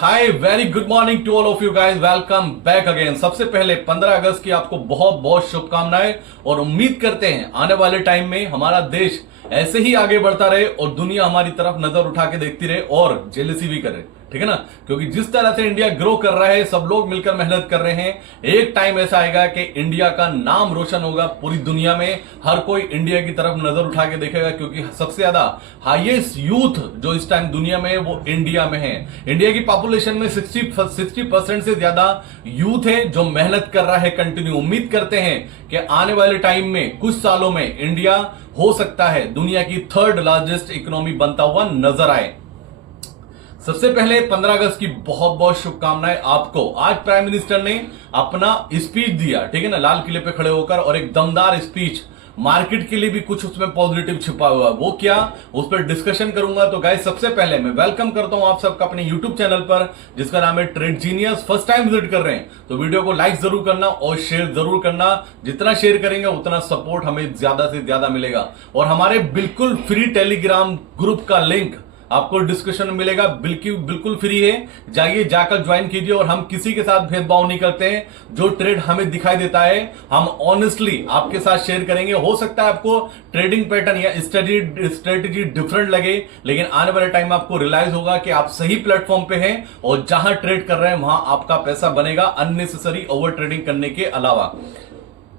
Hi very good morning to all of you guys, welcome back again. सबसे पहले 15 अगस्त की आपको बहुत बहुत शुभकामनाएं और उम्मीद करते हैं आने वाले टाइम में हमारा देश ऐसे ही आगे बढ़ता रहे और दुनिया हमारी तरफ नजर उठा के देखती रहे और जेलसी भी करे, ठीक है ना। क्योंकि जिस तरह से इंडिया ग्रो कर रहा है, सब लोग मिलकर मेहनत कर रहे हैं, एक टाइम ऐसा आएगा कि इंडिया का नाम रोशन होगा पूरी दुनिया में। हर कोई इंडिया की तरफ नजर उठा के देखेगा क्योंकि सबसे ज्यादा हाईएस्ट यूथ जो इस टाइम दुनिया में है वो इंडिया में है। इंडिया की पॉपुलेशन में 60% से ज्यादा यूथ है जो मेहनत कर रहा है कंटिन्यू। उम्मीद करते हैं कि आने वाले टाइम में कुछ सालों में इंडिया हो सकता है दुनिया की 3rd लार्जेस्ट इकोनॉमी बनता हुआ नजर आए। सबसे पहले 15 अगस्त की बहुत बहुत शुभकामनाएं आपको। आज प्राइम मिनिस्टर ने अपना स्पीच दिया, ठीक है ना, लाल किले पे खड़े होकर, और एक दमदार स्पीच। मार्केट के लिए भी कुछ उसमें पॉजिटिव छिपा हुआ है, वो क्या, उस पर डिस्कशन करूंगा। तो गाइस सबसे पहले मैं वेलकम करता हूं आप सबका अपने यूट्यूब चैनल पर जिसका नाम है trade genius. First time visit कर रहे हैं तो वीडियो को लाइक जरूर करना और शेयर जरूर करना। जितना शेयर करेंगे उतना सपोर्ट हमें ज्यादा से ज्यादा मिलेगा। और हमारे बिल्कुल फ्री टेलीग्राम ग्रुप का लिंक आपको डिस्क्रिप्शन में मिलेगा, बिल्कुल फ्री है, जाइए जाकर ज्वाइन कीजिए। और हम किसी के साथ भेदभाव नहीं करते हैं, जो ट्रेड हमें दिखाई देता है हम ऑनेस्टली आपके साथ शेयर करेंगे। हो सकता है आपको ट्रेडिंग पैटर्न या स्ट्रेटेजी डिफरेंट लगे, लेकिन आने वाले टाइम में आपको रियलाइज होगा कि आप सही प्लेटफॉर्म पे हैं और जहां ट्रेड कर रहे हैं वहां आपका पैसा बनेगा, अननेसेसरी ओवर ट्रेडिंग करने के अलावा।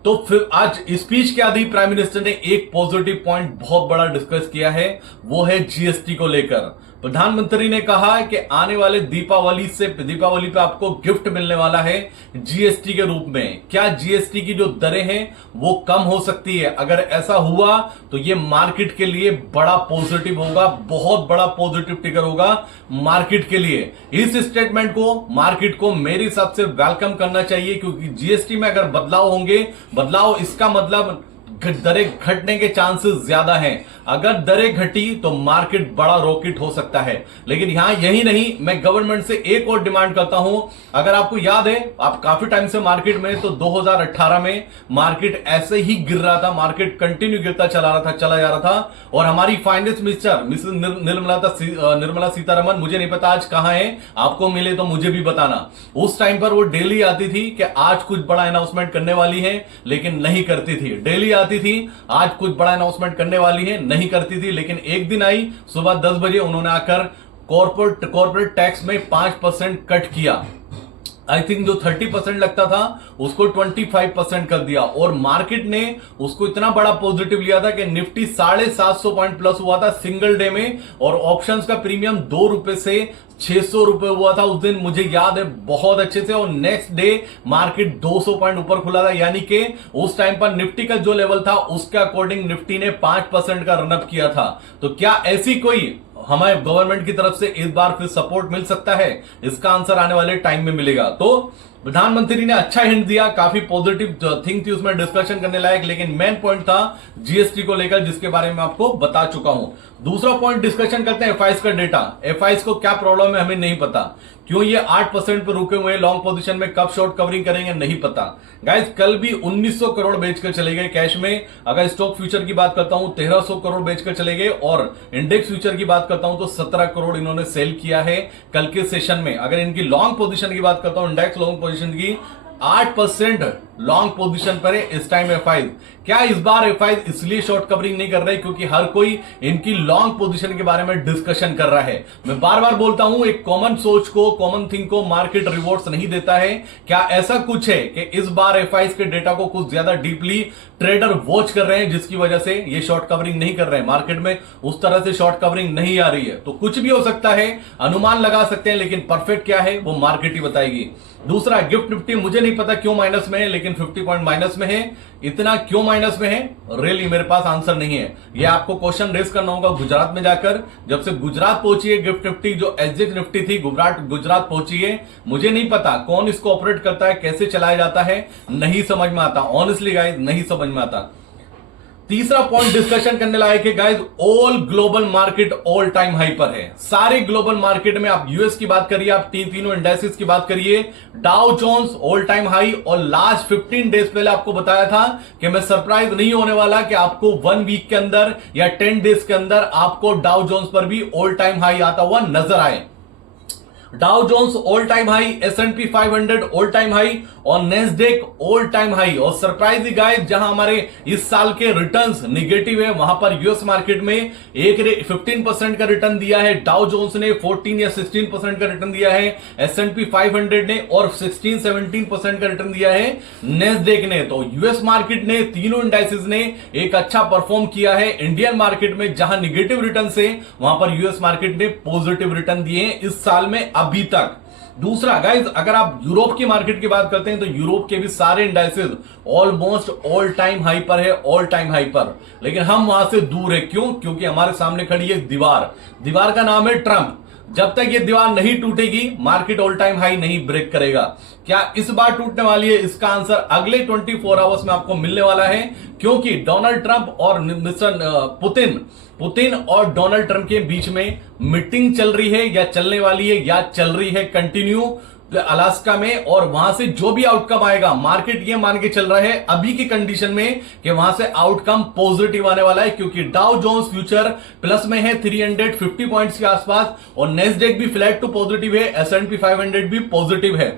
तो फिर आज स्पीच क्या दी प्राइम मिनिस्टर ने, एक पॉजिटिव पॉइंट बहुत बड़ा डिस्कस किया है, वो है जीएसटी को लेकर। प्रधानमंत्री ने कहा कि आने वाले दीपावली पे आपको गिफ्ट मिलने वाला है जीएसटी के रूप में। क्या जीएसटी की जो दरें हैं वो कम हो सकती है? अगर ऐसा हुआ तो ये मार्केट के लिए बड़ा पॉजिटिव होगा, बहुत बड़ा पॉजिटिव ट्रिगर होगा मार्केट के लिए। इस स्टेटमेंट को मार्केट को मेरे हिसाब से वेलकम करना चाहिए, क्योंकि जीएसटी में अगर बदलाव होंगे, बदलाव इसका मतलब दरें घटने के चांसेस ज्यादा हैं। अगर दरें घटी तो मार्केट बड़ा रॉकेट हो सकता है। लेकिन यहां यही नहीं, मैं गवर्नमेंट से एक और डिमांड करता हूं। अगर आपको याद है, आप काफी टाइम से मार्केट में, तो 2018 में मार्केट ऐसे ही गिर रहा था, मार्केट कंटिन्यू गिरता चला जा रहा था। और हमारी finance minister Mrs Nirmala Sitharaman, मुझे नहीं पता आज कहां है, आपको मिले तो मुझे भी बताना। उस टाइम पर वो डेली आती थी कि आज कुछ बड़ा अनाउंसमेंट करने वाली है, लेकिन नहीं करती थी। डेली आती थी, आज कुछ बड़ा अनाउंसमेंट करने वाली है, नहीं करती थी। लेकिन एक दिन आई सुबह 10 बजे, उन्होंने आकर कॉर्पोरेट टैक्स में 5% कट किया। आई थिंक जो 30% लगता था उसको 25% कर दिया। और मार्केट ने उसको इतना बड़ा पॉजिटिव लिया था कि निफ्टी 750 पॉइंट प्लस हुआ था सिंगल डे में, और ऑप्शंस का प्रीमियम 2 रुपए से 600 रुपए हुआ था उस दिन, मुझे याद है बहुत अच्छे से। और नेक्स्ट डे मार्केट 200 पॉइंट ऊपर खुला था, यानी कि उस टाइम पर निफ्टी का जो लेवल था उसके अकॉर्डिंग निफ्टी ने 5% का रनअप किया था। तो क्या ऐसी कोई हमारे गवर्नमेंट की तरफ से इस बार फिर सपोर्ट मिल सकता है? इसका आंसर आने वाले टाइम में मिलेगा। तो प्रधानमंत्री ने अच्छा हिंट दिया, काफी पॉजिटिव थिंग थी उसमें, डिस्कशन करने लायक। लेकिन मेन पॉइंट था जीएसटी को लेकर, जिसके बारे में आपको बता चुका हूं। दूसरा पॉइंट डिस्कशन करते हैं एफआईज का डेटा। एफआईज को क्या प्रॉब्लम है हमें नहीं पता, क्यों ये 8% पर रुके हुए लॉन्ग पोजीशन में, कब शॉर्ट कवरिंग करेंगे नहीं पता। गाइस कल भी 1900 करोड़ बेचकर चले गए कैश में। अगर स्टॉक फ्यूचर की बात करता हूं 1300 करोड़ बेचकर चले गए, और इंडेक्स फ्यूचर की बात करता हूं तो 17 करोड़ इन्होंने सेल किया है कल के सेशन में। अगर इनकी लॉन्ग पोजीशन की बात करता हूं, इंडेक्स लॉन्ग पोजीशन की 8% लॉन्ग पोजीशन पर है इस टाइम एफआईज। क्या इस बार एफआईज इसलिए शॉर्ट कवरिंग नहीं कर रहे क्योंकि हर कोई इनकी लॉन्ग पोजीशन के बारे में डिस्कशन कर रहा है? मैं बार बार बोलता हूं, एक कॉमन सोच को, कॉमन थिंग को मार्केट रिवॉर्ड्स नहीं देता है। क्या ऐसा कुछ है कि इस बार एफआईज के डेटा को कुछ ज्यादा डीपली ट्रेडर वॉच कर रहे हैं, जिसकी वजह से ये शॉर्ट कवरिंग नहीं कर रहे हैं? मार्केट में उस तरह से शॉर्ट कवरिंग नहीं आ रही है। तो कुछ भी हो सकता है, अनुमान लगा सकते हैं, लेकिन परफेक्ट क्या है वो मार्केट ही बताएगी। दूसरा, गिफ्ट निफ्टी मुझे नहीं पता क्यों माइनस में है, लेकिन 50 पॉइंट माइनस में है। इतना क्यों माइनस में है रियली मेरे पास आंसर नहीं है। ये आपको क्वेश्चन रेस करना होगा गुजरात में जाकर। जब से गुजरात पहुंची है गिफ्ट निफ्टी, जो एग्जिट निफ्टी थी गुजरात पहुंची है, मुझे नहीं पता कौन इसको ऑपरेट करता है, कैसे चलाया जाता है, नहीं समझ में आता। ऑनेस्टली गाइस नहीं समझ में आता। तीसरा पॉइंट डिस्कशन करने लायक है guys, all global market all time high पर है। सारे ग्लोबल मार्केट में आप यूएस की बात करिए, आप तीनों इंडेक्सेस की बात करिए, Dow Jones all time high. और लास्ट 15 डेज पहले आपको बताया था कि मैं सरप्राइज नहीं होने वाला कि आपको 1 वीक के अंदर या 10 डेज के अंदर आपको डाउ जोन्स पर भी ऑल टाइम हाई आता हुआ नजर आए। Dow Jones all time high, S&P 500 all time high और नेस्डेक ऑल टाइम हाई। और सरप्राइजिंग गाइस, जहां हमारे इस साल के रिटर्न्स निगेटिव है, वहां पर यूएस मार्केट में 15% का रिटर्न दिया है, डाउ जोन्स ने 14 या 16% का रिटर्न दिया है, S&P 500 ने और 16-17% का रिटर्न दिया है नेस्डेक ने। तो यूएस मार्केट ने, तीनों इंडाइसेस ने एक अच्छा परफॉर्म किया है। इंडियन मार्केट में जहां निगेटिव रिटर्न से, वहां पर यूएस मार्केट ने पॉजिटिव रिटर्न दिए हैं इस साल में अभी तक। दूसरा गाइज, अगर आप यूरोप की मार्केट की बात करते हैं तो यूरोप के भी सारे indices almost all time high पर है, ऑल टाइम हाई पर। लेकिन हम वहां से दूर है। क्यों? क्योंकि हमारे सामने खड़ी है दीवार का नाम है ट्रंप। जब तक ये दीवार नहीं टूटेगी, मार्केट ऑल टाइम हाई नहीं ब्रेक करेगा। क्या इस बार टूटने वाली है? इसका आंसर अगले 24 आवर्स में आपको मिलने वाला है, क्योंकि डोनाल्ड ट्रंप और मिस्टर पुतिन और डोनाल्ड ट्रंप के बीच में मीटिंग चल रही है, या चलने वाली है, या चल रही है कंटिन्यू अलास्का में। और वहां से जो भी आउटकम आएगा, मार्केट ये मान के चल रहा है अभी की कंडीशन में कि वहां से आउटकम पॉजिटिव आने वाला है, क्योंकि डाउ जोन्स फ्यूचर प्लस में है 350 पॉइंट्स के आसपास, और नेस्डेक भी फ्लैट टू पॉजिटिव है, S&P 500 भी पॉजिटिव है।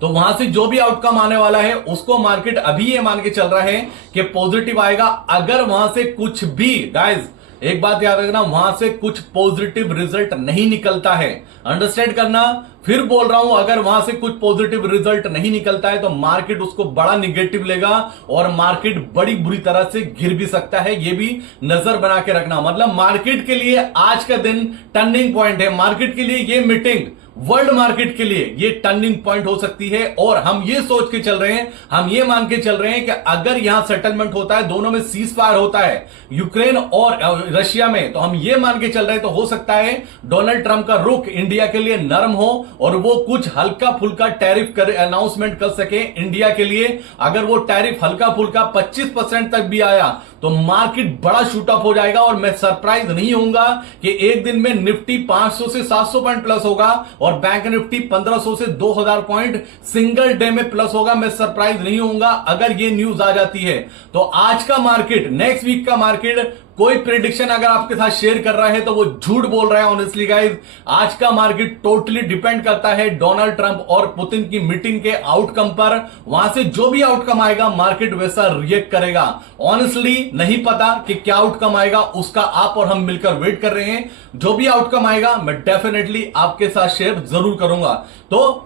तो वहां से जो भी आउटकम आने वाला है, उसको मार्केट अभी ये मान के चल रहा है कि पॉजिटिव आएगा। अगर वहां से कुछ भी, गाइज एक बात याद रखना, वहां से कुछ पॉजिटिव रिजल्ट नहीं निकलता है, अंडरस्टैंड करना, फिर बोल रहा हूं, अगर वहां से कुछ पॉजिटिव रिजल्ट नहीं निकलता है तो मार्केट उसको बड़ा निगेटिव लेगा और मार्केट बड़ी बुरी तरह से गिर भी सकता है। यह भी नजर बना के रखना। मतलब मार्केट के लिए आज का दिन टर्निंग पॉइंट है। मार्केट के लिए ये मीटिंग, वर्ल्ड मार्केट के लिए ये टर्निंग पॉइंट हो सकती है। और हम ये सोच के चल रहे हैं, हम ये मान के चल रहे हैं कि अगर यहां सेटलमेंट होता है, दोनों में सीज फायर होता है यूक्रेन और रशिया में, तो हम ये मान के चल रहे हैं तो हो सकता है डोनाल्ड ट्रंप का रुख इंडिया के लिए नरम हो और वो कुछ हल्का फुल्का टैरिफ कर अनाउंसमेंट कर सके इंडिया के लिए। अगर वो टैरिफ हल्का फुल्का 25% तक भी आया तो मार्केट बड़ा शूटअप हो जाएगा। और मैं सरप्राइज नहीं होऊंगा कि एक दिन में निफ्टी 500 से 700 पॉइंट प्लस होगा और बैंक निफ्टी 1500 से 2000 पॉइंट सिंगल डे में प्लस होगा। मैं सरप्राइज नहीं होऊंगा अगर ये न्यूज आ जाती है। तो आज का मार्केट, नेक्स्ट वीक का मार्केट, कोई प्रेडिक्शन अगर आपके साथ शेयर कर रहा है तो वो झूठ बोल रहा है। ऑनेस्टली गाइस, आज का मार्केट टोटली डिपेंड करता है डोनाल्ड ट्रंप और पुतिन की मीटिंग के आउटकम पर। वहां से जो भी आउटकम आएगा, मार्केट वैसा रिएक्ट करेगा। ऑनेस्टली नहीं पता कि क्या आउटकम आएगा, उसका आप और हम मिलकर वेट कर रहे हैं। जो भी आउटकम आएगा मैं डेफिनेटली आपके साथ शेयर जरूर करूंगा। तो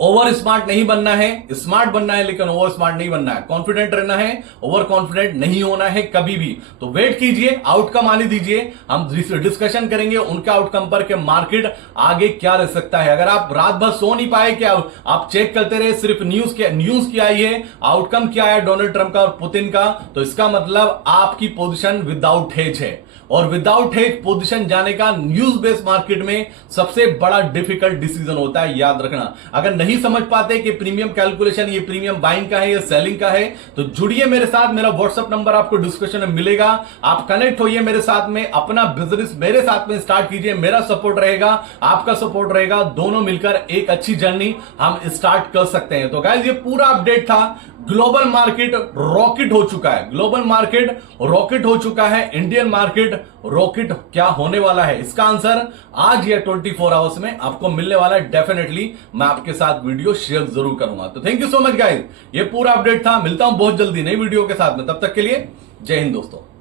ओवर स्मार्ट नहीं बनना है, स्मार्ट बनना है, लेकिन ओवर स्मार्ट नहीं बनना है। कॉन्फिडेंट रहना है, ओवर कॉन्फिडेंट नहीं होना है कभी भी। तो वेट कीजिए, आउटकम आने दीजिए, हम डिस्कशन करेंगे उनके आउटकम पर कि मार्केट आगे क्या रह सकता है। अगर आप रात भर सो नहीं पाए, क्या आप चेक करते रहे सिर्फ न्यूज क्या आई है, आउटकम क्या आया डोनाल्ड ट्रंप का और पुतिन का, तो इसका मतलब आपकी पोजीशन विदाउट हेज है। और विदाउट हेज पोजीशन जाने का न्यूज बेस्ड मार्केट में सबसे बड़ा डिफिकल्ट डिसीजन होता है, याद रखना। अगर नहीं समझ पाते कि प्रीमियम कैलकुलेशन ये प्रीमियम बाइंग का है या सेलिंग का है, तो जुड़िए मेरे साथ। मेरा व्हाट्सएप नंबर आपको डिस्क्रिप्शन में मिलेगा। आप कनेक्ट होइए मेरे साथ में, अपना बिजनेस मेरे साथ में स्टार्ट कीजिए। मेरा सपोर्ट रहेगा, आपका सपोर्ट रहेगा, दोनों मिलकर एक अच्छी जर्नी हम स्टार्ट कर सकते हैं। तो गाइस, ये पूरा अपडेट था। ग्लोबल मार्केट रॉकेट हो चुका है, ग्लोबल मार्केट रॉकेट हो चुका है, इंडियन मार्केट रॉकेट क्या होने वाला है, इसका आंसर आज या 24 आवर्स में आपको मिलने वाला है। डेफिनेटली मैं आपके साथ वीडियो शेयर जरूर करूंगा। तो thank you so much guys, ये पूरा अपडेट था। मिलता हूं बहुत जल्दी नई वीडियो के साथ में, तब तक के लिए जय हिंद दोस्तों।